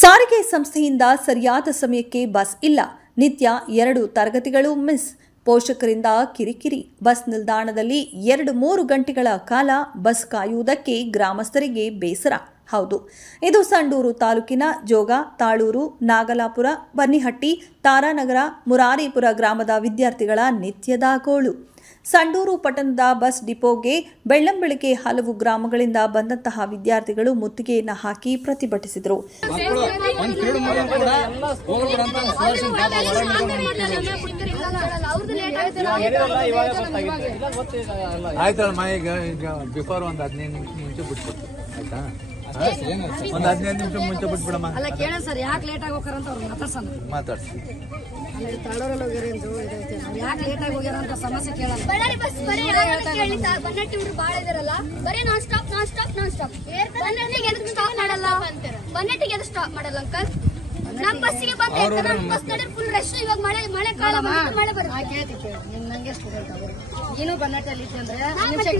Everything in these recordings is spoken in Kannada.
ಸಾರಿಗೆ ಸಂಸ್ಥೆಯಿಂದ ಸರಿಯಾದ ಸಮಯಕ್ಕೆ ಬಸ್ ಇಲ್ಲ. ನಿತ್ಯ 2 ತರಗತಿಗಳು ಮಿಸ್. ಪೋಷಕರಿಂದ ಕಿರಿಕಿರಿ. ಬಸ್ ನಿಲ್ದಾಣದಲ್ಲಿ 2-3 ಗಂಟೆಗಳ ಕಾಲ ಬಸ್ ಕಾಯುವುದಕ್ಕೆ ಗ್ರಾಮಸ್ಥರಿಗೆ ಬೇಸರ. ಹೌದು, ಇದು ಸಂಡೂರು ತಾಲೂಕಿನ ಜೋಗ, ತಾಳೂರು, ನಾಗಲಾಪುರ, ಬನ್ನಿಹಟ್ಟಿ, ತಾರಾನಗರ, ಮುರಾರಿಪುರ ಗ್ರಾಮದ ವಿದ್ಯಾರ್ಥಿಗಳ ನಿತ್ಯದ ಗೋಳು. ಸಂಡೂರು ಪಟ್ಟಣದ ಬಸ್ ಡಿಪೋಗೆ ಬೆಳ್ಳಂಬೆಳಗ್ಗೆ ಹಲವು ಗ್ರಾಮಗಳಿಂದ ಬಂದಂತಹ ವಿದ್ಯಾರ್ಥಿಗಳು ಮುತ್ತಿಗೆಯನ್ನು ಹಾಕಿ ಪ್ರತಿಭಟಿಸಿದರು. ಒಂದು 15 ನಿಮಿಷ ಮುಂಚೆ ಬಿಟ್ಬಿಡಮ್ಮ. ಅಲ್ಲ ಕೇಳ ಸರ್, ಯಾಕೆ ಲೇಟ್ ಆಗಿ ಹೋಗ್ಯಾರ ಅಂತ ಅವ್ರು ಮಾತಾಡ್ಸಿ. ತಳೋರಲ್ಲಿ ಹೋಗ್ಯಾರ ಯಾಕೆ ಲೇಟ್ ಆಗಿ ಹೋಗ್ಯಾರ ಅಂತ ಸಮಸ್ಯೆ ಕೇಳಲ್ಲ. ಬನ್ನಟ್ಟಿ ಹುಡುಗರು ಬಾಳ ಇದಾರಲ್ಲ, ಬರೀ ನಾನ್ ಸ್ಟಾಪ್ ಬನ್ನಟ್ಟಿಗೆ ಎದಕ್ಕೆ ಸ್ಟಾಪ್ ಮಾಡಲ್ಲ? ಬನ್ನಟ್ಟಿಗೆ ಎದಕ್ಕೆ ಸ್ಟಾಪ್ ಮಾಡಲ್ಲ ಅಂಕಲ್? ನಮ್ಮ ಬಸ್ಸಿಗೆ ಬಂದ ಬಸ್ ನಡೆ ಫುಲ್ ರಶ್. ಇವಾಗ ಮಳೆ ಕಾಲ ಮಳೆ ಬರುತ್ತೆ. ಕೇಳ್ತಿ ನಂಗೆ ಸ್ಟೂಡೆಂಟ್ ಅವರು ನೀನು ಬನ್ನಟ್ಟಲ್ಲಿ ಅಂದ್ರೆ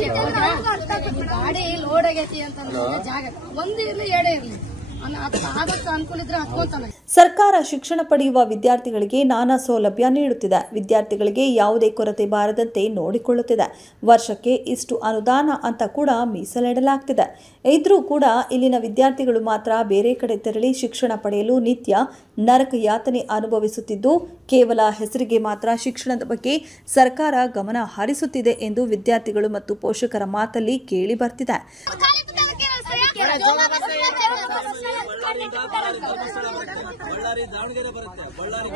ಗಾಡಿ ಲೋಡ್ ಆಗೈತಿ ಅಂತಂದ್ರೆ ಜಾಗ ಒಂದು ಇರ್ಲಿ 2 ಇರ್ಲಿ ಆದಷ್ಟು ಅನುಕೂಲ ಇದ್ರೆ ಹತ್ಕೊಂತಾನೆ. ಸರ್ಕಾರ ಶಿಕ್ಷಣ ಪಡೆಯುವ ವಿದ್ಯಾರ್ಥಿಗಳಿಗೆ ನಾನಾ ಸೌಲಭ್ಯ ನೀಡುತ್ತಿದೆ. ವಿದ್ಯಾರ್ಥಿಗಳಿಗೆ ಯಾವುದೇ ಕೊರತೆ ಬಾರದಂತೆ ನೋಡಿಕೊಳ್ಳುತ್ತಿದೆ. ವರ್ಷಕ್ಕೆ ಇಷ್ಟು ಅನುದಾನ ಅಂತ ಕೂಡ ಮೀಸಲಿಡಲಾಗ್ತಿದೆ. ಇದ್ರೂ ಕೂಡ ಇಲ್ಲಿನ ವಿದ್ಯಾರ್ಥಿಗಳು ಮಾತ್ರ ಬೇರೆ ಕಡೆ ತೆರಳಿ ಶಿಕ್ಷಣ ಪಡೆಯಲು ನಿತ್ಯ ನರಕ ಯಾತನೆ ಅನುಭವಿಸುತ್ತಿದ್ದು, ಕೇವಲ ಹೆಸರಿಗೆ ಮಾತ್ರ ಶಿಕ್ಷಣದ ಬಗ್ಗೆ ಸರ್ಕಾರ ಗಮನ ಹರಿಸುತ್ತಿದೆ ಎಂದು ವಿದ್ಯಾರ್ಥಿಗಳು ಮತ್ತು ಪೋಷಕರ ಮಾತಲ್ಲಿ ಕೇಳಿ ಬರ್ತಿದೆ. ಬಳ್ಳಾರಿ ದಾವಣಗೆರೆ ಬರುತ್ತೆ. ಬಳ್ಳಾರಿ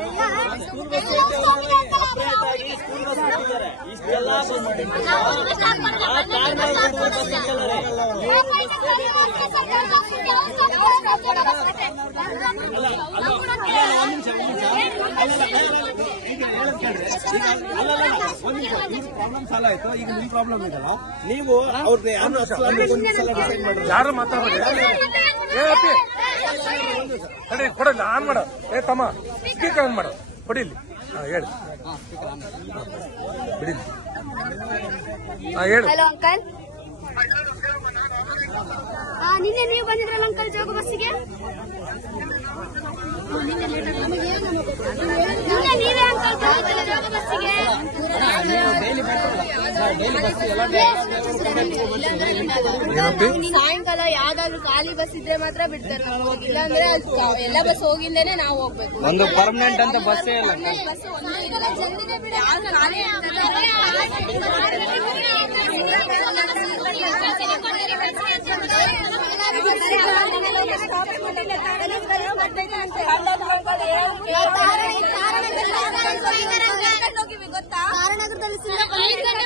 ಪ್ರಾಬ್ಲಮ್ ಸಾಲ ಆಯ್ತು. ಈಗ ನಿಮ್ ಪ್ರಾಬ್ಲಮ್ ಇದಲ್ಲ, ನೀವು ಅವ್ರದ್ದು ಯಾರು ಮಾತಾಡ್ಬೇಡಿ. ಕೊಡಲ್ಲ ಆನ್ ಮಾಡ. ತಮ್ಮ ಸ್ಪೀಕರ್ ಆನ್ ಮಾಡ, ಕೊಡಿಲಿ. ಹೇಳಿ ಬಿಡಿಲಿ. ಹೇಳಿ. ಹಲೋ ಅಂಕಲ್, ನಿನ್ನೆ ನೀವು ಬಂದಿದ್ರಲ್ಲ ಅಂಕಲ್ ಜೋಗ ಬಸ್ಸಿಗೆ? ನೀವೇ ಅಂಕಲ್ ಜೋಗ ಬಸ್ಸಿಗೆ? ಸಾಯಂಕಾಲ ಯಾವ್ದಾದ್ರು ಖಾಲಿ ಬಸ್ ಇದ್ರೆ ಮಾತ್ರ ಬಿಡ್ತಾರೆ. ಇಲ್ಲಾಂದ್ರೆ ಎಲ್ಲ ಬಸ್ ಹೋಗಿಂದೇನೆ ನಾವು ಹೋಗ್ಬೇಕು. ಒಂದು ಪರ್ಮನೆಂಟ್ ಅಂತ ಬಸ್ಸೇ ಇಲ್ಲ.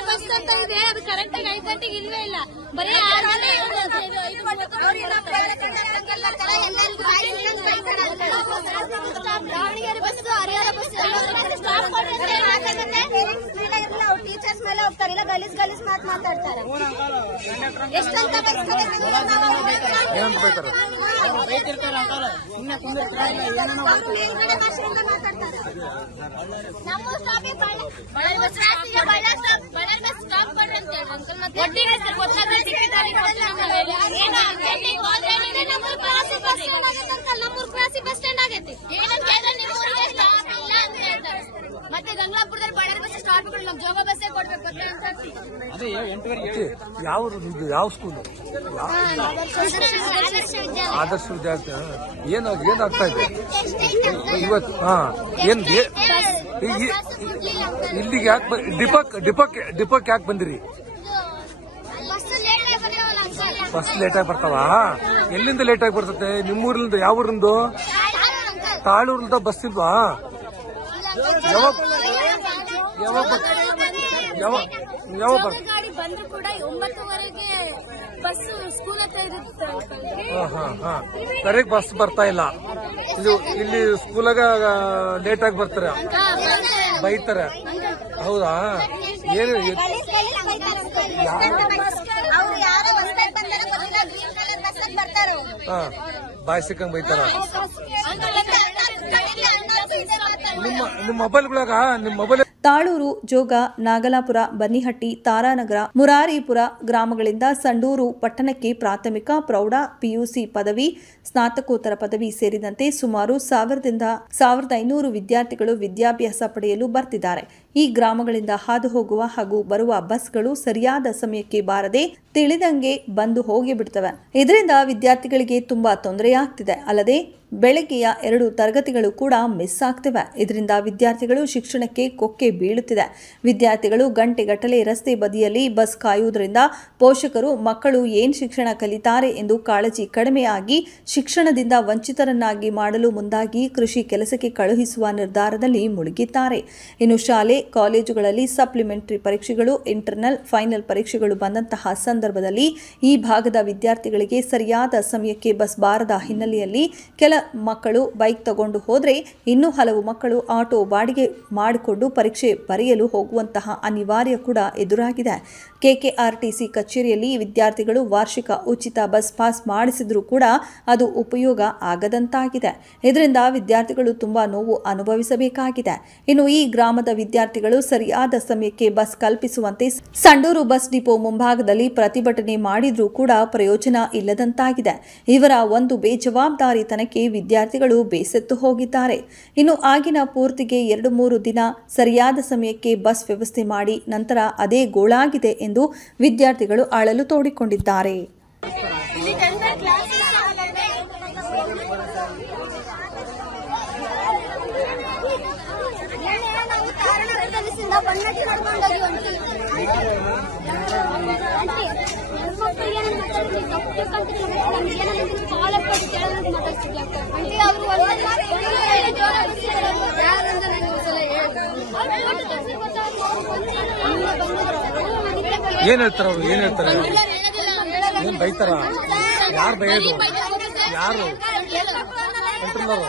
ಬಸ್ ಅಂತ ಇದೆ, ಅದು ಕರೆಕ್ಟ್ ಆಗಿ 5 ಗಂಟೆಗೆ ಇಲ್ವೇ ಇಲ್ಲ. ಬರೀ 6 ಗಂಟೆ Davangere bus, Harihar bus teachers ಮೇಲೆ ಹೋಗ್ತಾರೆ. ಇಲ್ಲ ಗಲೀಜ್ ಮಾತಾಡ್ತಾರೆ. ಎಷ್ಟಂತ ಬಸ್ ಸ್ಟ್ಯಾಂಡ್ ಆಗೈತಿ. ಮತ್ತೆ ಗಂಗಾಪುರದಲ್ಲಿ ಬಳ್ಳಾರಿ ಬಸ್ ಸ್ಟಾಪ್ ಮಾಡಿ ನಮ್ ಜೋಗ ಬಸ್ಸೇ ಕೊಡ್ಬೇಕು ಅಂತ. ಯಾವ ಸ್ಕೂಲ್? ಆದರ್ಶ ವಿದ್ಯಾರ್ಥಿ. ಏನಾಗ್ತಾ ಇದೆ ಇವತ್ತು? ಇಲ್ಲಿಗೆ ಯಾಕೆ ಡಿಪೋಕ್ ಯಾಕೆ ಬಂದಿರಿ? ಬಸ್ ಲೇಟಾಗಿ ಬರ್ತಾವ? ಎಲ್ಲಿಂದ ಲೇಟಾಗಿ ಬರ್ತದೆ? ನಿಮ್ಮೂರಿಂದ? ಯಾವ ಊರಿಂದ? ತಾಳೂರಿಂದ ಬಸ್ ಇಲ್ವಾ? ಯಾವಾಗ ಗಾಡಿ ಬಂದ್ರು ಕೂಡ 9:00ವರೆಗೆ ಬಸ್ ಸ್ಕೂಲ್ ಹತ್ರ ಇರುತ್ತೆ. ಸರಿಯಾಗಿ ಬಸ್ ಬರ್ತಾ ಇಲ್ಲ. ಇಲ್ಲಿ ಸ್ಕೂಲಾಗ ಲೇಟಾಗಿ ಬರ್ತಾರೆ, ಬೈತಾರೆ. ಹೌದಾ? ಏನು ಬಾಯ್ ಸಿಕ್ಕಂಗ್ ಬೈತಾರ. ನಿಮ್ಮ ಮೊಬೈಲ್ಗಳಾಗ ನಿಮ್ಮ ಮೊಬೈಲ್ ತಾಳೂರು, ಜೋಗ, ನಾಗಲಾಪುರ, ಬನ್ನಿಹಟ್ಟಿ, ತಾರಾನಗರ, ಮುರಾರಿಪುರ ಗ್ರಾಮಗಳಿಂದ ಸಂಡೂರು ಪಟ್ಟಣಕ್ಕೆ ಪ್ರಾಥಮಿಕ, ಪ್ರೌಢ, ಪಿಯುಸಿ ಪದವಿ, ಸ್ನಾತಕೋತ್ತರ ಪದವಿ ಸೇರಿದಂತೆ ಸುಮಾರು 1,500 ವಿದ್ಯಾರ್ಥಿಗಳು ವಿದ್ಯಾಭ್ಯಾಸ ಪಡೆಯಲು ಬರ್ತಿದ್ದಾರೆ. ಈ ಗ್ರಾಮಗಳಿಂದ ಹಾದು ಹೋಗುವ ಹಾಗೂ ಬರುವ ಬಸ್ಗಳು ಸರಿಯಾದ ಸಮಯಕ್ಕೆ ಬಾರದೆ ತಿಳಿದಂಗೆ ಬಂದು ಹೋಗಿಬಿಡ್ತವೆ. ಇದರಿಂದ ವಿದ್ಯಾರ್ಥಿಗಳಿಗೆ ತುಂಬಾ ತೊಂದರೆಯಾಗ್ತಿದೆ. ಅಲ್ಲದೆ ಬೆಳಗ್ಗೆಯ 2 ತರಗತಿಗಳು ಕೂಡ ಮಿಸ್ ಆಗ್ತಿವೆ. ಇದರಿಂದ ವಿದ್ಯಾರ್ಥಿಗಳು ಶಿಕ್ಷಣಕ್ಕೆ ಕೊಕ್ಕೆ ಬೀಳುತ್ತಿದೆ. ವಿದ್ಯಾರ್ಥಿಗಳು ಗಂಟೆಗಟ್ಟಲೆ ರಸ್ತೆ ಬದಿಯಲ್ಲಿ ಬಸ್ ಕಾಯುವುದರಿಂದ ಪೋಷಕರು ಮಕ್ಕಳು ಏನ್ ಶಿಕ್ಷಣ ಕಲಿತಾರೆ ಎಂದು ಕಾಳಜಿ ಕಡಿಮೆಯಾಗಿ ಶಿಕ್ಷಣದಿಂದ ವಂಚಿತರನ್ನಾಗಿ ಮಾಡಲು ಮುಂದಾಗಿ ಕೃಷಿ ಕೆಲಸಕ್ಕೆ ಕಳುಹಿಸುವ ನಿರ್ಧಾರದಲ್ಲಿ ಮುಳುಗಿದ್ದಾರೆ. ಇನ್ನು ಶಾಲೆ, ಕಾಲೇಜುಗಳಲ್ಲಿ ಸಪ್ಲಿಮೆಂಟರಿ ಪರೀಕ್ಷೆಗಳು, ಇಂಟರ್ನಲ್, ಫೈನಲ್ ಪರೀಕ್ಷೆಗಳು ಬಂದಂತಹ ಸಂದರ್ಭದಲ್ಲಿ ಈ ಭಾಗದ ವಿದ್ಯಾರ್ಥಿಗಳಿಗೆ ಸರಿಯಾದ ಸಮಯಕ್ಕೆ ಬಸ್ ಬಾರದ ಹಿನ್ನೆಲೆಯಲ್ಲಿ ಕೆಲ ಮಕ್ಕಳು ಬೈಕ್ ತಗೊಂಡು ಹೋದರೆ ಇನ್ನೂ ಹಲವು ಮಕ್ಕಳು ಆಟೋ ಬಾಡಿಗೆ ಮಾಡಿಕೊಂಡು ಪರೀಕ್ಷೆ ಬರೆಯಲು ಹೋಗುವಂತಹ ಅನಿವಾರ್ಯ ಕೂಡ ಎದುರಾಗಿದೆ. ಕೆಕೆಆರ್ಟಿಸಿ ಕಚೇರಿಯಲ್ಲಿ ವಿದ್ಯಾರ್ಥಿಗಳು ವಾರ್ಷಿಕ ಉಚಿತ ಬಸ್ ಪಾಸ್ ಮಾಡಿಸಿದ್ರೂ ಕೂಡ ಅದು ಉಪಯೋಗ ಆಗದಂತಾಗಿದೆ. ಇದರಿಂದ ವಿದ್ಯಾರ್ಥಿಗಳು ತುಂಬಾ ನೋವು ಅನುಭವಿಸಬೇಕಾಗಿದೆ. ಇನ್ನು ಈ ಗ್ರಾಮದ ವಿದ್ಯಾರ್ಥಿಗಳು ಸರಿಯಾದ ಸಮಯಕ್ಕೆ ಬಸ್ ಕಲ್ಪಿಸುವಂತೆ ಸಂಡೂರು ಬಸ್ ಡಿಪೋ ಮುಂಭಾಗದಲ್ಲಿ ಪ್ರತಿಭಟನೆ ಮಾಡಿದ್ರೂ ಕೂಡ ಪ್ರಯೋಜನ ಇಲ್ಲದಂತಾಗಿದೆ. ಇವರ ಒಂದು ಬೇಜವಾಬ್ದಾರಿತನಕ್ಕೆ ವಿದ್ಯಾರ್ಥಿಗಳು ಬೇಸತ್ತು ಹೋಗಿದ್ದಾರೆ. ಇನ್ನು ಆಗಿನ ಪೂರ್ತಿಗೆ 2-3 ದಿನ ಸರಿಯಾದ ಸಮಯಕ್ಕೆ ಬಸ್ ವ್ಯವಸ್ಥೆ ಮಾಡಿ ನಂತರ ಅದೇ ಗೋಳಾಗಿದೆ ಎಂದು ವಿದ್ಯಾರ್ಥಿಗಳು ಅಳಲು ತೋಡಿಕೊಂಡಿದ್ದಾರೆ. ಏನ್ ಹೇಳ್ತಾರ ಅವ್ರು? ಏನ್ ಹೇಳ್ತಾರೆ? ಏನ್ ಬೈತಾರ? ಯಾರು ಬೈಯೋದು? ಯಾರು ಕಂಟ್ರೋಲರ್?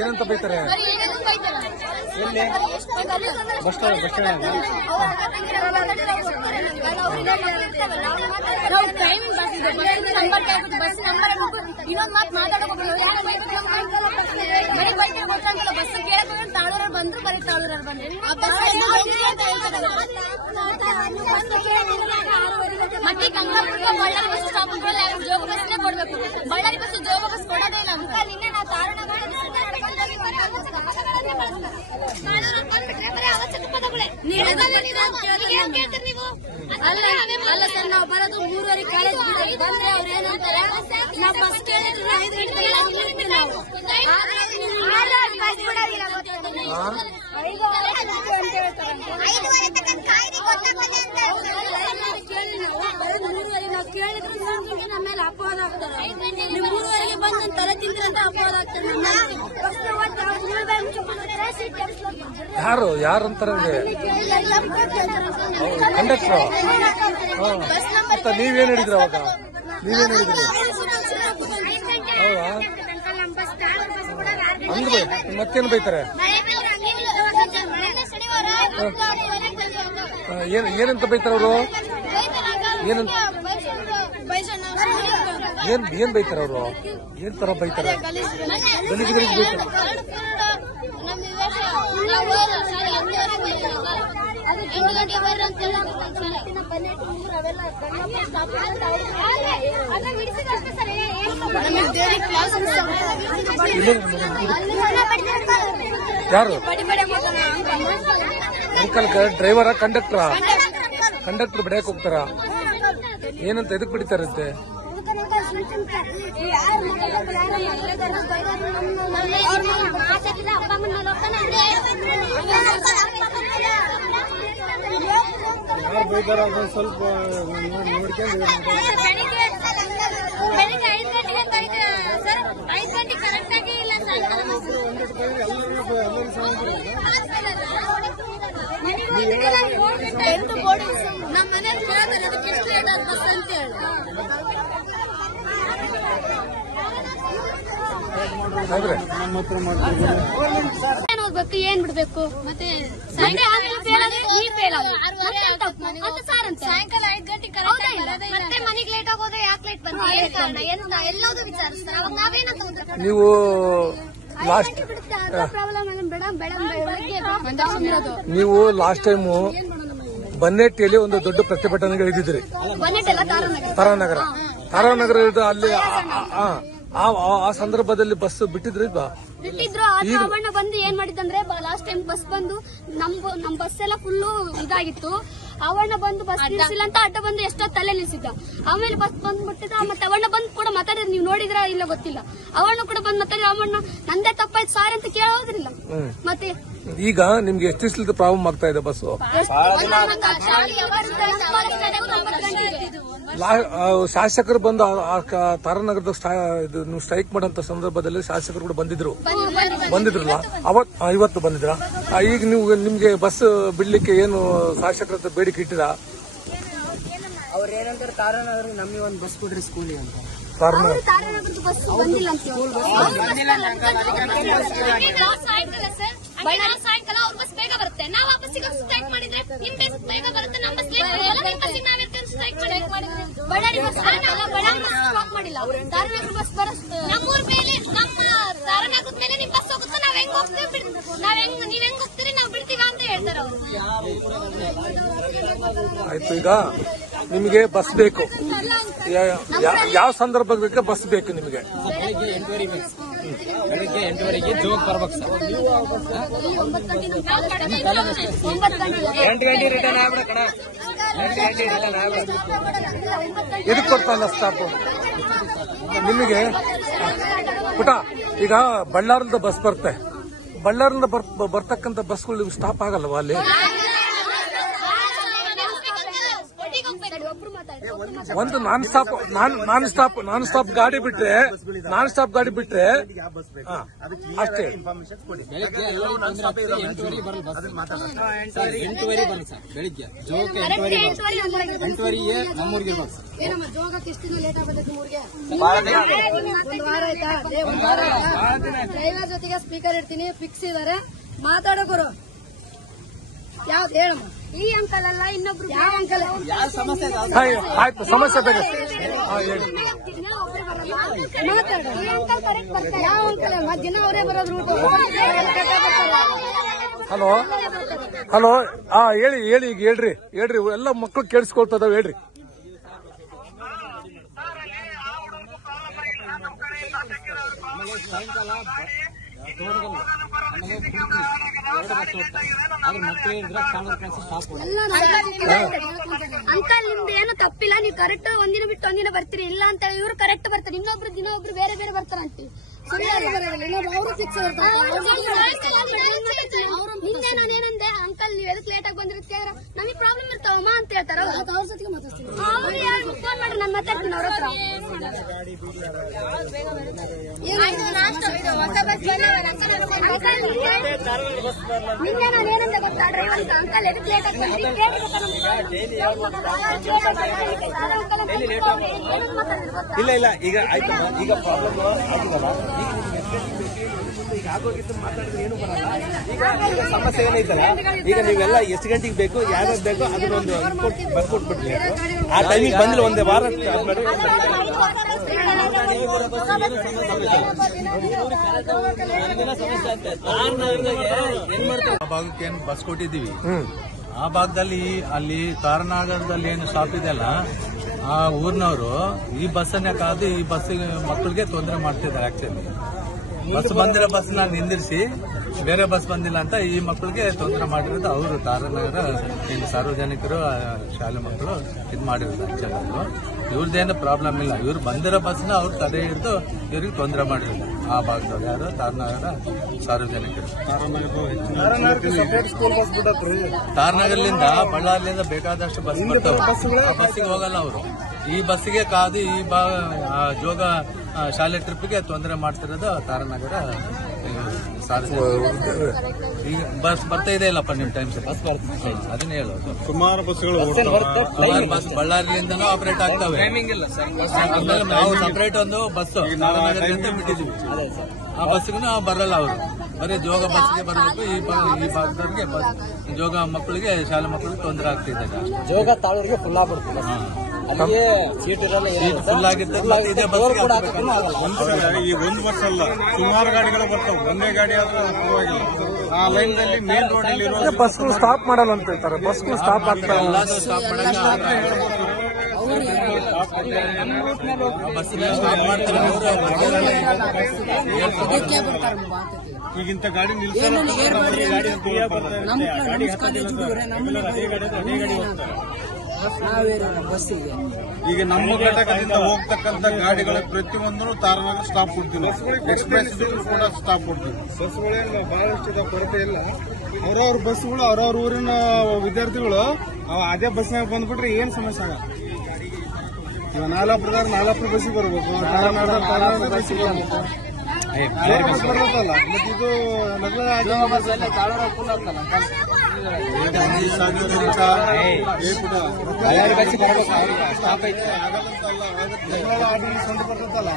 ಏನಂತ ಬೈತಾರೆ? ಎಲ್ಲಿ? Bus stand. ಇನ್ನೊಂದ್ ಮಾತು ಮಾತಾಡೋದು ಬಸ್ ಕೇಳಕ್ ತಾಳೂರಲ್ಲಿ ಬಂದ್ರು ಬರೀ ತಾಳೂರಲ್ಲಿ ಬಂದ್ರೆ ಮತ್ತೆ ಗಂಗಾಪುರ ಬಳ್ಳಾರಿ ಬಸ್ ಸ್ಟಾಪ್ ಜೋಗ ಬಸ್ನೇ ಕೊಡ್ಬೇಕು. ಬಳ್ಳಾರಿ ಬಸ್ ಜೋಗ ಬಸ್ ಕೊಡೋದೇ ಇಲ್ಲ ಅಂತ ನಿನ್ನೆ ನಾವು ತಾರಣ ಅಲ್ಲ ಸರ್, ನಾವು ಬರೋದು 3:30 ಕಾಲೇಜ್ ಬಂದ್ರೆ ಅವ್ರು ಏನಂತಾರೆ, ನಾವು ಬಸ್ ಕೇಳಿದ್ರೆ 5 ಗಂಟೆಗೆ ನಾವು ಕೇಳಿದ್ರೆ ನಮ್ಮ ಮೇಲೆ ಅಪವಾದ ಆಗ್ತಾರೆ. ನೀವು 3:30ಗೆ ಬಂದು ತಲೆ ತಿಂದ್ರಂತ ಅಪವಾದ ಆಗ್ತಾರೆ. ಯಾರು ಅಂತಾರೆ? ಕಂಡಕ್ಟರ್. ಮತ್ತೆ ನೀವೇನ್ ಹೇಳಿದ್ರಿ ಅವಾಗ? ನೀವೇನ್ ಹೇಳಿದ್ರಿ? ಹೌದಾ? ಹಂಗ ಮತ್ತೇನು ಬೈತಾರೆ? ಏನಂತ ಬೈತಾರ ಅವರು? ಏನ್ ಬೈತಾರ ಅವರು? ಏನ್ ತರ ಬೈತಾರೆ? ಗಲೀಜ್ ಬೈತಾರೆ. ಯಾರು ಅಂಕಲ್? ಡ್ರೈವರ? ಕಂಡಕ್ಟರ್? ಕಂಡಕ್ಟರ್ ಬಿಡಕ್ ಹೋಗ್ತಾರ? ಏನಂತ ಎದಕ್ ಬಿಡ್ತಾರಂತೆ? ಯಾರು ಬೈತಾರ ಸ್ವಲ್ಪ ನೋಡ್ಕೊಂಡು ಬೆಳಿಗ್ಗೆ 5 ಗಂಟೆಗೆ ಬೈತಾರೆ ಸರ್. 5 ಗಂಟೆ ಕರೆಕ್ಟ್ ಆಗಿ ಇಲ್ಲ ನಮ್ಮ ಮನೆ ಅದಕ್ಕೆ ಎಷ್ಟು ಲೇಟ್ ಆದ ಬಸ್ ಅಂತ ಹೇಳಿ ಏನ್ ಹೋಗ್ಬೇಕು, ಏನ್ ಬಿಡ್ಬೇಕು? ಮತ್ತೆ ಸಾಯಂಕಾಲ 5 ಗಂಟೆಗೆ ಮತ್ತೆ ಮನೆಗೆ ಲೇಟ್ ಆಗೋದ್ರೆ ಯಾಕೆ ಲೇಟ್ ಬಂದ್ರೆ ಎಲ್ಲೋದು ವಿಚಾರಿಸ್ತಾರೆ. ಅವಾಗ ನಾವೇನಂತ ನೀವು ಲಾಸ್ಟ್ ಬಿಡುತ್ತೆ ಅದು ಪ್ರಾಬ್ಲಮ್ ಬೆಳಗ್ಗೆ ನೀವು ಲಾಸ್ಟ್ ಟೈಮು ಬನ್ನೇಟಿಯಲ್ಲಿ ಒಂದು ದೊಡ್ಡ ಪ್ರತಿಭಟನೆಗೆ ಇಳಿದಿದ್ರಿ. ತಾರಾನಗರ ಅಲ್ಲಿ ಆ ಸಂದರ್ಭದಲ್ಲಿ ಬಸ್ ಬಿಟ್ಟಿದ್ರು ಬಿಟ್ಟಿದ್ರು. ಅವಣ್ಣ ಬಂದು ಏನ್ ಮಾಡಿದಂದ್ರೆ ಲಾಸ್ಟ್ ಟೈಮ್ ಬಸ್ ಬಂದು ನಮ್ ಬಸ್ ಎಲ್ಲ ಫುಲ್ಲು ಇದಾಗಿತ್ತು. ಅವಣ್ಣ ಬಂದು ಬಸ್ ನಿಲ್ಸಿಲ್ಲ ಅಂತ ಅಡ್ಡ ಬಂದು ಎಷ್ಟೋ ತಲೆ ನಿಲ್ಸಿದ್ದ. ಆಮೇಲೆ ಬಸ್ ಬಂದ್ ಬಿಟ್ಟಿದ್ದ. ಮತ್ತೆ ಅವಣ್ಣ ಬಂದ್ ಕೂಡ ಮಾತಾಡಿದ್ರೆ ನೀವು ನೋಡಿದ್ರ ಇಲ್ಲ ಗೊತ್ತಿಲ್ಲ. ಅವಣ್ಣ ಕೂಡ ಬಂದ್ ಮಾತಾಡಿದ್ರೆ ಅವಣ್ಣ ನಂದೇ ತಪ್ಪಾಯ್ತು ಸಾರಿ ಅಂತ ಕೇಳೋದ್ರಿಲ್ಲ. ಮತ್ತೆ ಈಗ ನಿಮ್ಗೆ ಎಷ್ಟು ದಿವಸದ ಪ್ರಾಬ್ಲಮ್ ಆಗ್ತಾ ಇದೆ ಬಸ್? ಶಾಸಕರು ಬಂದು ತಾರಾನಗರದ ನೀವು ಸ್ಟ್ರೈಕ್ ಮಾಡಂತ ಸಂದರ್ಭದಲ್ಲಿ ಶಾಸಕರು ಕೂಡ ಬಂದಿದ್ರಲ್ಲ ಇವತ್ತು ಬಂದಿದ್ರ? ಈಗ ನಿಮ್ಗೆ ಬಸ್ ಬಿಡ್ಲಿಕ್ಕೆ ಏನು ಶಾಸಕರ ಹತ್ರ ಬೇಡಿಕೆ ಇಟ್ಟಿರಾ? ಅವ್ರು ಏನಂತಾರೆ ತಾರಾನಗರ ನಮಗೆ ಒಂದು ಬಸ್ ಕೊಡ್ರಿ ಸ್ಕೂಲಿಗೆ ಅಂತ. ತಾರಾನಗರದ ಬಸ್ ಬಂದಿಲ್ಲ ಅಂತ ಸಾಯಂಕಾಲ ಅವ್ರ ಬಸ್ ಬೇಗ ಬರುತ್ತೆ. ನಾವು ಆ ಬಸ್ಸಿಗೆ ಸ್ಟ್ರೈಕ್ ಮಾಡಿದ್ರೆ ನಿಮ್ ಬಸ್ ಬೇಗ ಬರುತ್ತೆ, ನಮ್ಮ ಬಸ್ ಲೇಟ್ ಬರಲ್ಲ. ನಿಮ್ ಬಸ್ಸಿಗೆ ನಾವಿರ್ತೀವಿ ಸ್ಟ್ರೈಕ್ ಮಾಡಿದ್ರೆ ಬಳ್ಳಾರಿ ಬಸ್ ಸ್ಟಾಪ್ ಮಾಡಿಲ್ಲ. ತಾರಾನಗರ ಬಸ್ ಬರುತ್ತೆ. ನಮ್ಮೂರ್ ಮೇಲೆ ನಮ್ಮ ತಾರಾನಗರದ ಮೇಲೆ ನಿಮ್ ಬಸ್ ಹೋಗುತ್ತೆ. ನಾವ್ ಹೆಂಗ್ ಹೋಗ್ತೀವಿ ನೀವ್ ಹೆಂಗ್ ಹೋಗ್ತೀರಿ ನಾವು ಬಿಡ್ತೀವ ಅಂತ ಹೇಳ್ತಾರೆ ಅವರು. ಆಯ್ತು, ಈಗ ನಿಮಗೆ ಬಸ್ ಬೇಕು. ಯಾವ ಸಂದರ್ಭಕ್ಕೆ ಬಸ್ ಬೇಕು ನಿಮಗೆ? ಬೆಳಿಗ್ಗೆ 8 ಜೋಗ್ ಬರ್ಬೇಕು ಸರ್. 8 ಗಂಟೆ ರಿಟರ್ನ್ ಆಗ್ಬಿಡ ಕಣ. 8 ಗಂಟೆ ರಿಟರ್ನ್ ಆಗ್ಬಿಡ. ಎದಕ್ ಕೊಡ್ತಾನ ಸ್ಟಾಪ್ ನಿಮಗೆ? ಪುಟ, ಈಗ ಬಳ್ಳಾರಿಯಿಂದ ಬಸ್ ಬರುತ್ತೆ. ಬಳ್ಳಾರಿಯಿಂದ ಬರ್ತಕ್ಕಂಥ ಬಸ್ಗಳು ಸ್ಟಾಪ್ ಆಗಲ್ವಾ ಅಲ್ಲಿ? ಒಂದು ನಾನ್ ಸ್ಟಾಪ್ ಗಾಡಿ ಬಿಟ್ರೆ ಅಷ್ಟೇ. ಬೆಳಿಗ್ಗೆ 8 ಬರಲ್ಲ ಸರ್. 8 ಬರಲ್ಲ ಸರ್ ಬೆಳಿಗ್ಗೆ. ಜೋಗ 8 ನಮ್ಮೂರಿಗೆ ಇರ್ಬೇಕು ಸರ್. ಏನಮ್ಮ ಜೋಗಕ್ಕೆ ಇಷ್ಟು ಲೇಟ್ ಆಗಬೇಕು ಊರಿಗೆ? ಒಂದು ವಾರ ಆಯ್ತಾ? ಡ್ರೈವರ್ ಜೊತೆಗೆ ಸ್ಪೀಕರ್ ಇಡ್ತೀನಿ, ಫಿಕ್ಸ್ ಇದಾರೆ ಮಾತಾಡೋರು. ಯಾವ್ದು ಹೇಳಮ್ಮ? ಈ ಅಂಕಲ್ ಅಲ್ಲ ಇನ್ನೊಬ್ರು. ಯಾವ ಅಂಕಲ್? ಯಾವ ಸಮಸ್ಯೆ? ಆಯ್ತು, ಸಮಸ್ಯೆ ಬೇರೆ. ಯಾವ ಅಂಕಲ್? ದಿನ ಅವರೇ ಬರೋದು. ಹಲೋ ಹೇಳಿ ಈಗ ಹೇಳ್ರಿ ಎಲ್ಲ ಮಕ್ಕಳು ಕೇಳಿಸ್ಕೊಳ್ತದಾವ ಹೇಳ್ರಿ. ಸಾಯಂಕಾಲ ಅಂಕಲ್ ನಿಮ್ದು ಏನು ತಪ್ಪಿಲ್ಲ. ನೀವು ಕರೆಕ್ಟ್ ಒಂದಿನ ಬಿಟ್ಟು ಒಂದಿನ ಬರ್ತೀರಿ. ಇಲ್ಲ ಅಂತ ಇವ್ರು ಕರೆಕ್ಟ್ ಬರ್ತಾರೆ. ಇನ್ನೊಬ್ರು ದಿನ ಒಬ್ರು ಬೇರೆ ಬೇರೆ ಬರ್ತಾರಂತೆ. ಅವರು ಫಿಕ್ಸ್ ನಿನ್ನೆ ನಾನೇನಂದೆ ಅಂಕಲ್ ನೀವು ಎದಕ್ ಲೇಟ್ ಆಗಿ ಬಂದಿರುತ್ತೆ ನಮಗೆ ಪ್ರಾಬ್ಲಮ್ ಇರ್ತಾವಮ್ಮ ಅಂತ ಹೇಳ್ತಾರ. ಅವ್ರ ಜೊತೆಗೆ ಮಾತಾಡ್ತೀನಿ. ಅವ್ರು ಫೋನ್ ಮಾಡ್ರಿ, ನಾನು ಮಾತಾಡ್ತೀನಿ ಅವ್ರ ಹತ್ರ. ನಿನ್ನೆ ನಾನೇನಂದೆ ಗೊತ್ತಾ ಡ್ರೈವರ್ ಅಂಕಲ್ ಎದಕ್ ಲೇಟ್ ಆಗಿ ಬಂದ್ರಿ ಇಲ್ಲ ಈಗ ಆಯ್ತು. ಈಗ ಪ್ರಾಬ್ಲಮ್ ಮಾತಾಡಿದ್ರೆ ಏನು ಬರಲ್ಲ. ಈಗ ಸಮಸ್ಯೆ ಏನೈತಲ್ಲ, ಈಗ ನೀವೆಲ್ಲ ಎಷ್ಟು ಗಂಟೆಗೆ ಬೇಕು ಯಾವ್ದು ಬೇಕು ಅದನ್ನೊಂದು ಬರ್ಕೊಟ್ಬಿಟ್ರಿ. ಆ ಟೈಮಿಗೆ ಬಂದ್ರೆ ಒಂದೇ ವಾರ ಭಾಗಕ್ಕೆ ಏನು ಬಸ್ ಕೊಟ್ಟಿದ್ದೀವಿ. ಆ ಭಾಗದಲ್ಲಿ ಅಲ್ಲಿ ತಾರಾನಗರದಲ್ಲಿ ಏನು ಸ್ಟಾಪ್ ಇದೆಯಲ್ಲ, ಆ ಊರಿನವರು ಈ ಬಸ್ಸನ್ನೇ ಕಾದು ಈ ಬಸ್ಸಿಗೆ ಮಕ್ಕಳಿಗೆ ತೊಂದರೆ ಮಾಡ್ತಿದ್ದಾರೆ. ಆಕ್ಚುಲಿ ಬಸ್ ಬಂದಿರೋ ಬಸ್ನ ನಿಂದಿರಿಸಿ ಬೇರೆ ಬಸ್ ಬಂದಿಲ್ಲ ಅಂತ ಈ ಮಕ್ಕಳಿಗೆ ತೊಂದರೆ ಮಾಡಿರೋದು ಅವರು. ತಾರಾನಗರ ಏನು ಸಾರ್ವಜನಿಕರು ಶಾಲೆ ಮಕ್ಕಳು ಇದು ಮಾಡಿರೋದು. ಆಕ್ಚುಲಿ ಇವ್ರದ್ದೇನು ಪ್ರಾಬ್ಲಮ್ ಇಲ್ಲ. ಇವ್ರು ಬಂದಿರೋ ಬಸ್ನ ಅವ್ರು ತಡೆ ಹಿಡಿದು ಇವ್ರಿಗೆ ತೊಂದರೆ ಮಾಡಿರೋದು. ಆ ಭಾಗದವ್ರು ಯಾರು? ತಾರಾನಗರ ಸಾರ್ವಜನಿಕರು. ತಾರಾನಗರದಿಂದ ಬಳ್ಳಾರಿಯಿಂದ ಬೇಕಾದಷ್ಟು ಬಸ್ ಬರ್ತಾವೆ. ಆ ಬಸ್ಸಿಗೆ ಹೋಗಲ್ಲ ಅವರು. ಈ ಬಸ್ಸಿಗೆ ಕಾದು ಈ ಜೋಗ ಶಾಲೆ ಟ್ರಿಪ್ಗೆ ತೊಂದರೆ ಮಾಡ್ತಿರೋದು ತಾರಾನಗರ ಈಗ ಬಸ್ ಬರ್ತಾ ಇದೆ ಇಲ್ಲಪ್ಪ ನಿಮ್ ಟೈಮ್ ಬಸ್ ಬರ್ತದೆ ಅದನ್ನ ಹೇಳೋದು. ಸುಮಾರು ಬಸ್ಗಳು ಬಸ್ ಬಳ್ಳಾರಿಯಿಂದನೂ ಆಪರೇಟ್ ಆಗ್ತವೆ. ಆಮೇಲೆ ನಾವು ಸಪರೇಟ್ ಒಂದು ಬಸ್ ತಾರಾನಗರದಿಂದ ಬಿಟ್ಟಿದ್ವಿ. ಆ ಬಸ್ಗೂ ಬರಲ್ಲ ಅವರು. ಬರೀ ಜೋಗ ಬಸ್ಗೆ ಬರಬೇಕು. ಈ ಭಾಗದವ್ರಿಗೆ ಜೋಗ ಮಕ್ಕಳಿಗೆ ಶಾಲೆ ಮಕ್ಕಳಿಗೆ ತೊಂದರೆ ಆಗ್ತಿದೆ. ಜೋಗ ತಾಳೂರಿಗೆ ಫುಲ್ ಆಗ್ಬಿಡ್ತದೆ. ಸೀಟ್ ಇರಲ್ಲ, ಸೀಟ್ ಫುಲ್ ಆಗಿರ್ತದೆ, ಮತ್ತೆ ಇದೇ ಬಸ್ ಕೂಡ ಹಾಕಕ್ಕೂ ಆಗಲ್ಲ. ಈ ಒಂದು ಬಸ್ ಅಲ್ಲ, ಸುಮಾರು ಗಾಡಿಗಳು ಬರ್ತಾವೆ. ಒಂದೇ ಗಾಡಿ ಆದ್ರೆ ಪರವಾಗಿಲ್ಲ. ಆ ಲೈನ್ ನಲ್ಲಿ ಮೇನ್ ರೋಡ್ ಅಲ್ಲಿ ಇರೋ ಬಸ್ಗಳು ಸ್ಟಾಪ್ ಮಾಡಲ್ಲ ಅಂತ ಹೇಳ್ತಾರೆ. ಬಸ್ಗಳು ಸ್ಟಾಪ್ ಆಗ್ತಾರೆ. ಸ್ಟಾಪ್ ಈಗಿಂತ ಗಾಡಿ ನಿಲ್ತಾರೆ. ಈಗ ನಮ್ಮ ಘಟಕದಿಂದ ಹೋಗ್ತಕ್ಕಂಥ ಗಾಡಿಗಳು ಪ್ರತಿಯೊಂದನ್ನು ತಾರನಾಗ ಸ್ಟಾಪ್ ಕೊಡ್ತೀವಿ. ಎಕ್ಸ್ಪ್ರೆಸ್ ಕೂಡ ಸ್ಟಾಪ್ ಕೊಡ್ತೀವಿ. ಬಸ್ಗಳೇನು ಬಹಳಷ್ಟು ಕೊರತೆ ಇಲ್ಲ. ಅವ್ರವ್ರ ಬಸ್ಗಳು ಅವ್ರವ್ರ ಊರಿನ ವಿದ್ಯಾರ್ಥಿಗಳು ಅದೇ ಬಸ್ನಾಗ ಬಂದ್ಬಿಟ್ರೆ ಏನ್ ಸಮಸ್ಯೆ ಆಗಲ್ಲ. ಇವಾಗ ನಾಲ್ಕು ಬಸ್ಸಿಗೆ ಬರ್ಬೇಕು, ಬಸ್ಸಿಗೆ ಬರ್ಬೇಕು. ಬರ್ತಲ್ಲ ಮತ್ತೆ ಇದು ಸಂತ ಬರ್ತಲ್ಲ.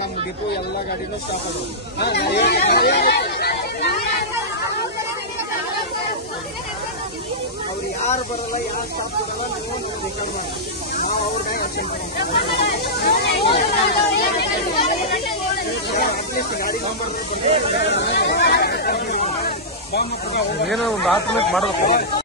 ನಮ್ಮ ಡಿಪೋ ಎಲ್ಲ ಗಾಡಿನೂ ಸ್ಟಾಪ್ ಆಗೋದು. ಅವ್ರು ಯಾರು ಬರಲ್ಲ, ಯಾರು ಸ್ಟಾಪ್ ಕೊಡಲ್ಲ, ನಾವು ಅವ್ರಿಗೆ ಏನೋ ಒಂದು ಆಲ್ಟರ್ನೇಟ್ ಮಾಡಬೇಕು.